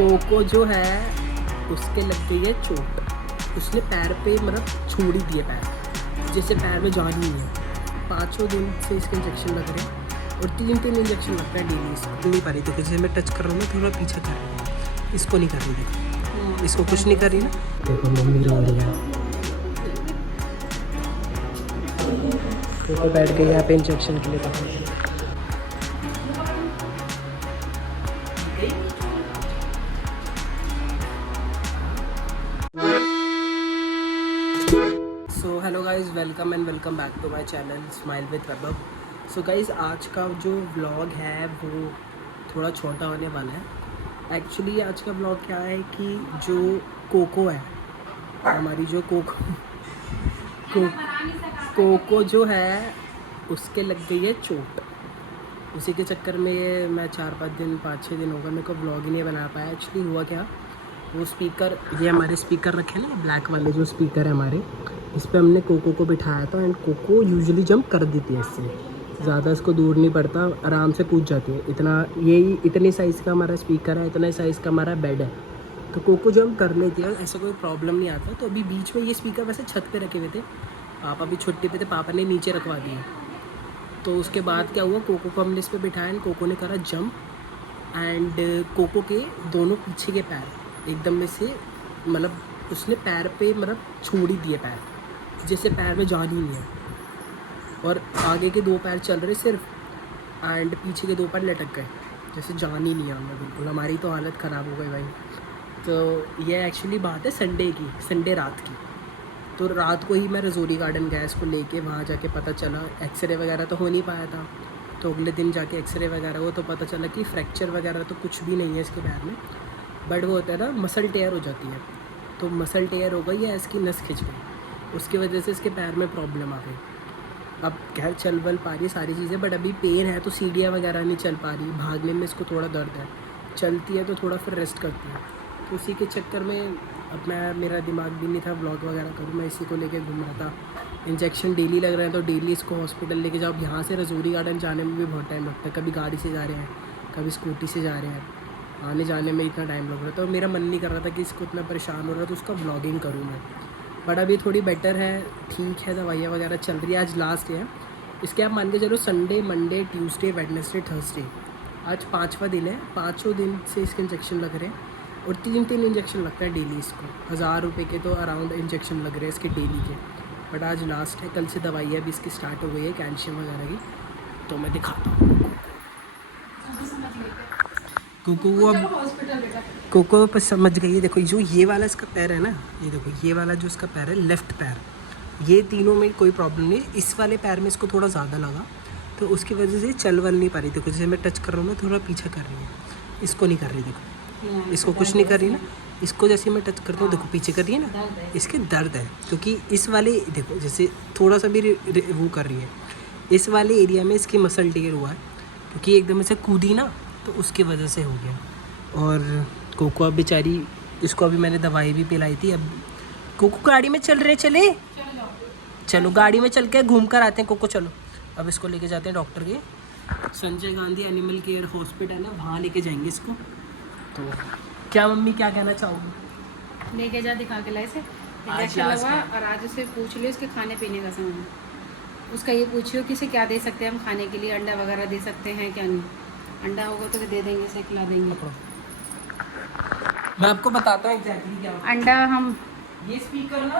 Cocoa जो है उसके लग गई है चोट। उसने पैर पे मतलब छोड़ ही दिए पैर, जैसे पैर में जान ही नहीं है। 5 दिन से इसके इंजेक्शन लग रहे हैं और 3 इंजेक्शन लगता है डेली। इसको नहीं पा रही, देखो जैसे मैं टच कर रहा हूँ ना थोड़ा पीछे कर रही हूँ, इसको नहीं कर रही। देखो इसको कुछ नहीं कर रही ना, देखो मम्मी रो रही है। तो बैठ गई यहाँ पे इंजेक्शन के लिए। So hello guys, welcome and welcome back to my channel smile with Vaibhav. So guys, आज का जो व्लॉग है वो थोड़ा छोटा होने वाला है। एक्चुअली आज का व्लॉग क्या है कि जो कोको है हमारी, जो कोको जो है उसके लग गई है चोट। उसी के चक्कर में मैं 5-6 दिन होगा मेरे को व्लॉग ही नहीं बना पाया। एक्चुअली हुआ क्या, वो स्पीकर, ये हमारे स्पीकर रखे हैं ना ब्लैक वाले जो स्पीकर है हमारे, इस पर हमने कोको को बिठाया था। एंड कोको यूजुअली जंप कर देती है, इससे ज़्यादा इसको दूर नहीं पड़ता, आराम से कूद जाती है। इतनी साइज़ का हमारा स्पीकर है, इतने साइज़ का हमारा बेड है, तो कोको जंप कर लेती है, ऐसा कोई प्रॉब्लम नहीं आता। तो अभी बीच में ये स्पीकर वैसे छत पे रखे हुए थे, पापा भी छुट्टी पे थे, पापा ने नीचे रखवा दिए। तो उसके बाद क्या हुआ, कोको को हमने इस पर बिठाया एंड कोको ने करा जंप। एंड कोको के दोनों पीछे के पैर एकदम में से मतलब उसने पैर पे मतलब छोड़ ही दिए पैर, जैसे पैर में जान ही नहीं है। और आगे के 2 पैर चल रहे सिर्फ, एंड पीछे के 2 पैर लटक गए, जैसे जान ही नहीं है हमें बिल्कुल। हमारी तो हालत ख़राब हो गई भाई। तो ये एक्चुअली बात है संडे रात की। तो रात को ही मैं रजौरी गार्डन गया इसको लेके, वहाँ जाके पता चला एक्सरे वगैरह तो हो नहीं पाया था। तो अगले दिन जाके एक्सरे वगैरह हुआ तो पता चला कि फ्रैक्चर वगैरह तो कुछ भी नहीं है इसके पैर में, बट वो होता है ना मसल टेयर हो जाती है। तो मसल टेयर हो गई या इसकी नस खिंच गई, उसकी वजह से इसके पैर में प्रॉब्लम आ गई। अब खैर चल बल पा रही है सारी चीज़ें, बट अभी पेन है तो सीढ़ियाँ वगैरह नहीं चल पा रही, भागने में इसको थोड़ा दर्द है, चलती है तो थोड़ा फिर रेस्ट करती है। तो उसी के चक्कर में अब मेरा दिमाग भी नहीं था व्लॉग वगैरह करूँ, मैं इसी को लेके घूम रहा था। इंजेक्शन डेली लग रहे हैं तो डेली इसको हॉस्पिटल लेके जाओ। यहाँ से रजौरी गार्डन जाने में भी बहुत टाइम लगता है, कभी गाड़ी से जा रहे हैं, कभी स्कूटी से जा रहे हैं, आने जाने में इतना टाइम लग रहा था। और मेरा मन नहीं कर रहा था कि इसको इतना परेशान हो रहा तो उसका व्लॉगिंग करूँ मैं। बट अभी थोड़ी बेटर है, ठीक है, दवाइयाँ वगैरह चल रही है। आज लास्ट है इसके, आप मान के चलो Sunday, Monday, Tuesday, Wednesday, Thursday, आज 5वां दिन है। 5 दिन से इसके इंजेक्शन लग रहे हैं और 3 इंजेक्शन लगता है डेली इसको। 1000 रुपये के तो अराउंड इंजेक्शन लग रहे हैं इसके डेली के। बट आज लास्ट है, कल से दवाइयाँ भी इसकी स्टार्ट हो गई है कैल्शियम वगैरह की। तो मैं दिखाता हूँ कोको पर समझ गई है। देखो जो ये वाला इसका पैर है ना, ये देखो ये वाला जो इसका पैर है, लेफ़्ट पैर, ये तीनों में कोई प्रॉब्लम नहीं। इस वाले पैर में इसको थोड़ा ज़्यादा लगा तो उसकी वजह से चल वल नहीं पा रही। देखो जैसे मैं टच कर रहा हूँ ना थोड़ा पीछे कर रही है, इसको नहीं कर रही। देखो इसको कुछ नहीं कर रही ना, इसको जैसे मैं टच करता हूँ देखो पीछे कर रही है ना, इसके दर्द है। क्योंकि इस वाले देखो जैसे थोड़ा सा भी वो कर रही है, इस वाले एरिया में इसकी मसल टेयर हुआ है, क्योंकि एकदम से कूदी ना तो उसकी वजह से हो गया। और कोको अब बेचारी, इसको अभी मैंने दवाई भी पिलाई थी। अब कोको गाड़ी में चल रहे, चलो गाड़ी में चल के घूम कर आते हैं कोको, चलो। अब इसको लेके जाते हैं डॉक्टर के, Sanjay Gandhi animal care hospital है, वहाँ लेके जाएंगे इसको। तो क्या मम्मी क्या कहना चाहोगी? लेके जा, दिखा के लाए से इंजेक्शन लगवा, और आज उसे पूछ लियो उसके खाने पीने का सामान। उसका ये पूछियो कि इसे क्या दे सकते हैं हम खाने के लिए, अंडा वगैरह दे सकते हैं क्या नहीं। अंडा होगा तो दे देंगे, इसे खिला देंगे। मैं आपको बताता हूँ एग्जैक्टली क्या अंडा हम, ये स्पीकर ना,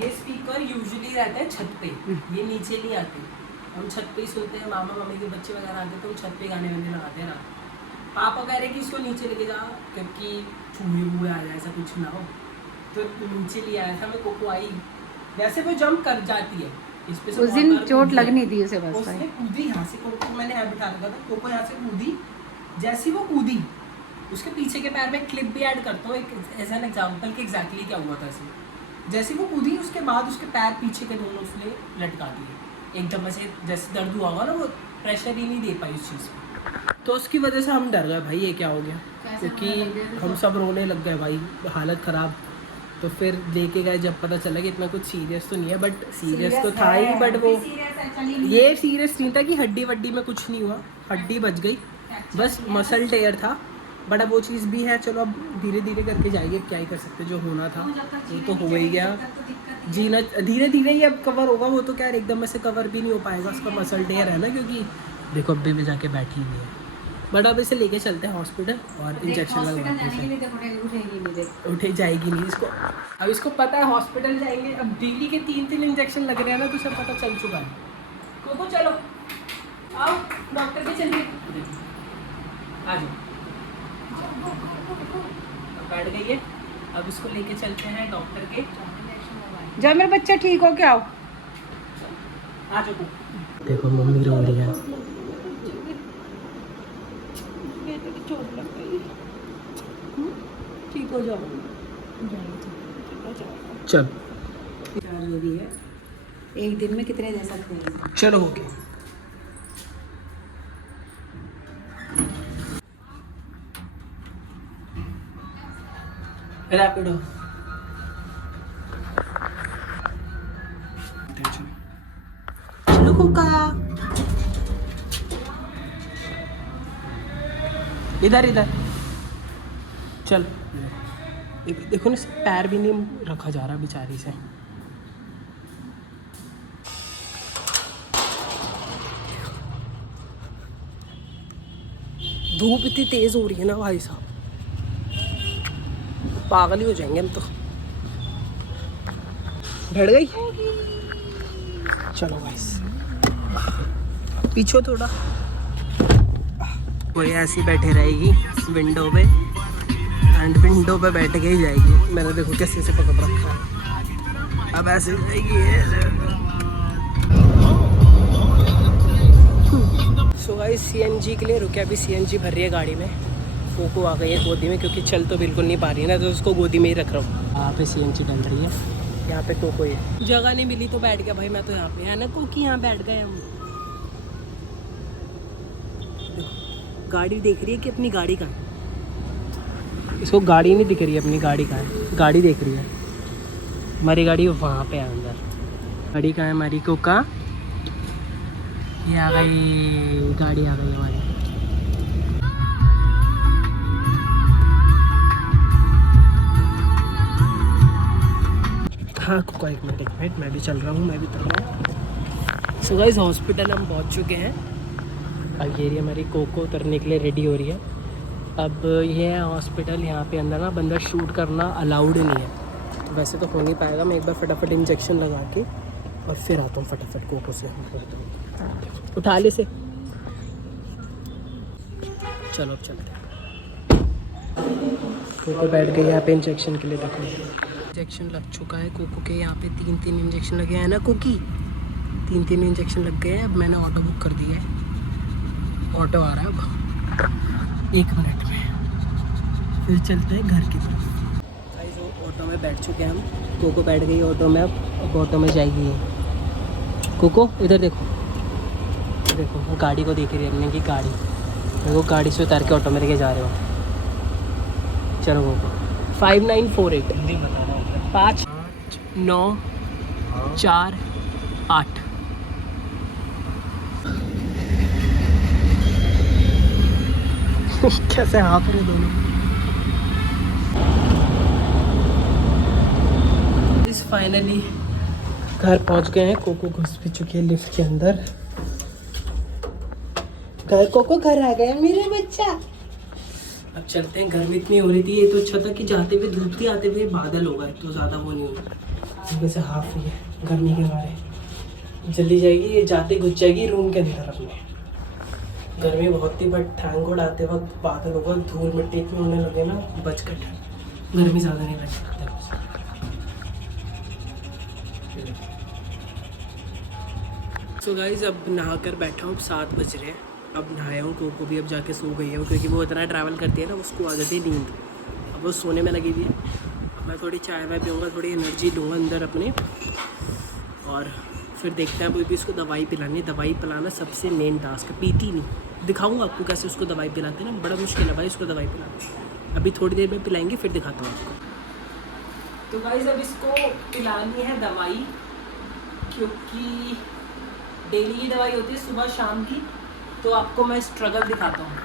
ये स्पीकर यूजुअली रहते हैं छत पे, ये नीचे नहीं आते। हम छत पे ही सुनते हैं, मामा मम्मी के बच्चे वगैरह आते तो हम छत पे गाने वाने लगाते हैं रात। पापा कह रहे कि इसको नीचे लेके जा क्योंकि चूहे वूहे आ जाए, ऐसा कुछ ना हो। तो नीचे ले आया था मैं, कोको आई, वैसे वो जंप कर जाती है इस पे। उस दिन चोट लगनी थी उसे, बस उसने कूदी यहाँ से, कोको मैंने यहाँ बिठा रखा था, कोको यहाँ से कूदी, जैसी वो कूदी उसके पीछे के पैर में क्लिप भी ऐड करता हूँ एक एज एन एग्जाम्पल कि एग्जैक्टली क्या हुआ था ऐसे। जैसी वो कूदी उसके बाद उसके पैर पीछे के दोनों उसने लटका दिए एकदम से, जैसे दर्द हुआ होगा ना, वो प्रेशर ही नहीं दे पाई उस चीज़ पर। तो उसकी वजह से हम डर गए भाई ये क्या हो गया, क्योंकि हम सब रोने लग गए भाई, हालत ख़राब। तो फिर लेके गए, जब पता चला कि इतना कुछ सीरियस तो नहीं है, बट सीरियस तो था ही, बट वो ये सीरियस नहीं था कि हड्डी वड्डी में कुछ नहीं हुआ, हड्डी बच गई, बस मसल टेयर था। बट अब वो चीज़ भी है, चलो अब धीरे धीरे करके जाइए, क्या ही कर सकते, जो होना था वो तो हो ही गया। जीना धीरे धीरे ही अब कवर होगा, वो तो क्या है, एकदम से कवर भी नहीं हो पाएगा, उसका मसल टेयर है ना, क्योंकि देखो अभी भी जाके बैठी हुई है। बट अब इसे लेके चलते हैं हॉस्पिटल और इंजेक्शन लगवाते हैं। उठे जाएगी नहीं इसको, अब इसको पता है हॉस्पिटल जाएंगे, अब डेली के 3-3 इंजेक्शन लग रहे हैं ना, तो सब पता चल चुका है। कोको चलो आओ डॉक्टर के चलिए, आ जाओ, बैठ गई है। अब इसको लेके चलते हैं डॉक्टर के। जब मेरा बच्चा ठीक हो क्या आओ। आ जाओ। देखो मम्मी रो रही है। चोट लग गई, ठीक हो जाओ। चल जरूरी है, एक दिन में कितने दे सकते हैं। चलो हो गया। रैपिडो चलो कोका, इधर इधर चल। देखो ना, पैर भी नहीं रखा जा रहा बेचारी से। धूप इतनी तेज हो रही है ना भाई साहब, पागल ही हो जाएंगे हम तो। बढ़ गई, चलो गाइस पीछे थोड़ा। वो ऐसे ही बैठे रहेगी विंडो पे, एंड विंडो पे बैठ के ही जाएगी। मैंने देखो कैसे से पकड़ रखा है, अब ऐसे जाएगी। सो गाइस सीएनजी के लिए रुके, अभी सीएनजी भर रही है गाड़ी में। कोको आ गई है गोदी में, क्योंकि चल तो बिल्कुल नहीं पा रही है ना, तो उसको गोदी में ही रख रहा हूँ। यहाँ पे सीएनजी डल रही है, यहाँ पे कोको है। जगह नहीं मिली तो बैठ गया भाई, मैं तो यहाँ पे है ना कोकी, यहाँ बैठ गए हम। गाड़ी देख रही है कि अपनी गाड़ी कहाँ है, इसको गाड़ी नहीं दिख रही है, अपनी गाड़ी कहाँ है, गाड़ी देख रही है। हमारी गाड़ी वहाँ पे है अंदर। गाड़ी कहाँ है हमारी कोका, ये आ गई गाड़ी, आ गई हमारी। हाँ कोका एक मिनट मैं भी चल रहा हूँ, मैं भी चल रहा हूँ। सो गाइस हॉस्पिटल हम पहुँच चुके हैं। अब ये हमारी कोको उतरने के लिए रेडी हो रही है। अब ये है हॉस्पिटल, यहाँ पे अंदर ना बंदा शूट करना अलाउड नहीं है, तो वैसे तो हो नहीं पाएगा। मैं एक बार फटाफट इंजेक्शन लगा के और फिर आता हूँ फटाफट कोको से। उठा ले से, चलो अब चलते हैं। कोको बैठ गई यहाँ पे इंजेक्शन के लिए। देखो इंजेक्शन लग चुका है कोको के, यहाँ पे 3-3 इंजेक्शन लगे हैं ना कोकी, 3-3 इंजेक्शन लग गए हैं। अब मैंने ऑटो बुक कर दिया है, ऑटो आ रहा है अब 1 मिनट में, फिर चलते हैं घर की तरफ। गाइस ऑटो में बैठ चुके हैं हम, कोको बैठ गई ऑटो में। अब ऑटो में जाएगी ये। कोको इधर देखो, देखो गाड़ी को देख रही है हमने की गाड़ी, मेरे को गाड़ी से उतार के ऑटो में लेके जा रहे हो। चलो कोको 5948 5 9 4 8। कैसे हाँफ रहे दोनों। इस फाइनली घर पहुंच गए हैं। कोको घुस भी चुकी है लिफ्ट के अंदर। घर कोको घर आ गया मेरे बच्चा। अब चलते हैं, गर्मी इतनी हो रही थी, ये तो अच्छा था कि जाते हुए धूप थी, आते हुए बादल होगा, तो ज़्यादा वो नहीं होगा। इनमें से हाफ ही है गर्मी के मारे, जल्दी जाएगी ये, जाते घुस जाएगी रूम के अंदर अपने। गर्मी बहुत थी, बट थैंक गॉड आते वक्त बादल होगा, धूल मिट्टी इतनी होने लगे ना, बचकट गर्मी ज़्यादा नहीं लगी। सो गाइज अब नहा कर बैठा हूँ, 7 बज रहे हैं। अब नहाया हूँ, कोको भी अब जाके सो गई है, क्योंकि वो इतना ट्रैवल करती है ना, उसको आ जाती है नींद। अब वो सोने में लगी हुई है। मैं थोड़ी चाय वाय पीऊँगा, थोड़ी एनर्जी लूँगा अंदर अपने, और फिर देखते हैं। कोई भी इसको दवाई पिलानी है, दवाई पिलाना सबसे मेन टास्क है। पीती नहीं, दिखाऊंगा आपको कैसे उसको दवाई पिलाते हैं ना, बड़ा मुश्किल है भाई उसको दवाई पिलाना। अभी थोड़ी देर में पिलाएंगे, फिर दिखाता हूँ आपको। तो गाइस अब इसको पिलानी है दवाई, क्योंकि डेली की दवाई होती है सुबह शाम की। तो आपको मैं स्ट्रगल दिखाता हूँ।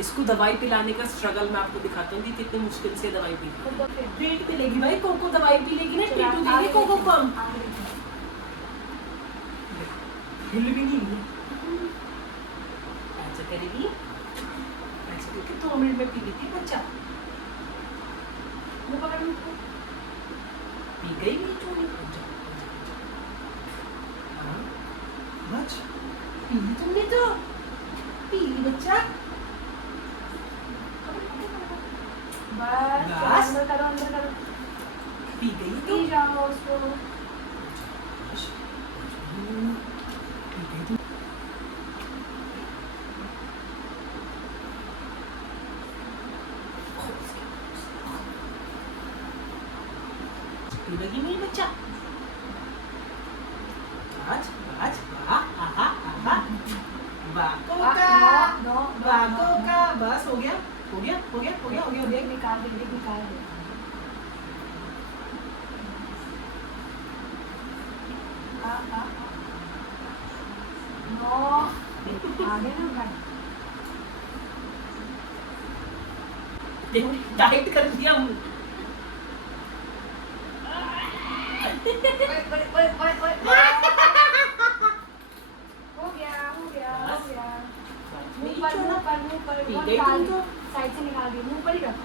इसको दवाई पिलाने का स्ट्रगल मैं आपको दिखाता हूँ कि कितनी मुश्किल से दवाई पी पेट मिलेगी भाई। कोको दवाई पी लेगी ना, टीटू देंगे कोको को हम। हिल भी नहीं है, ऐसा करेगी, ऐसे करके 2 मिनट में पी लेती है बच्चा। वो पकड़ लो, पी गई नहीं चोरी। बच पी ली तुमने तो, पी ली बच्चा। बस अंदर करो पी गई तो पी जाओ उसको। पी लगी नहीं बच्चा। आज आज बाको का बस हो गया हो गया हो गया हो गया हो गया हो गया। निकाल दे। नो आगे ना भाई, देखो डाइट कर दिया हूँ। हो गया नहीं मुंह पर पी गई तुम तो। साइड से निकाल दी, मुंह पर ही रख।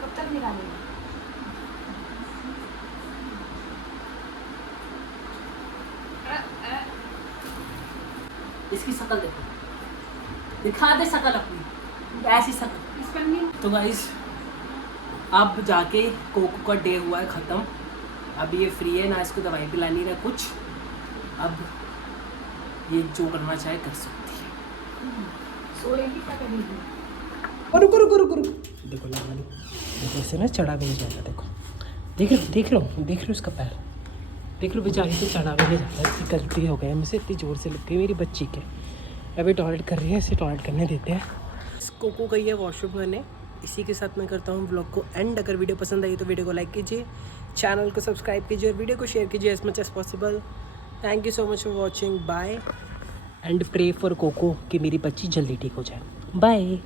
कब तक निकालेंगे? इसकी शक्ल देखो, दिखा दे शक्ल अपनी, ऐसी शक्ल। इस पर नहीं। तो गाइस अब जाके कोको का डे हुआ है ख़त्म। अब ये फ्री है ना, इसको दवाई पिलानी ना कुछ। अब ये जो करना चाहे कर सकती है। सोएगी क्या करेगी? रुको रुको रुको रुको, देखो लगा लो, देखो इसे ना चढ़ा भी नहीं जाता। देखो देख रहे हो उसका पैर, देख लो बेचारी से चढ़ा भी नहीं जाता। इसकी गलती हो गई, मुझसे इतनी ज़ोर से लग गई मेरी बच्ची के। अभी टॉयलेट कर रही है, इसे टॉयलेट करने देते हैं। कोको गई है वॉशरूम करने। इसी के साथ मैं करता हूँ व्लॉग को एंड। अगर वीडियो पसंद आई तो वीडियो को लाइक कीजिए, चैनल को सब्सक्राइब कीजिए और वीडियो को शेयर कीजिए as much as possible. Thank you so much for watching, bye and pray for Koko कि मेरी बच्ची जल्दी ठीक हो जाए। बाय।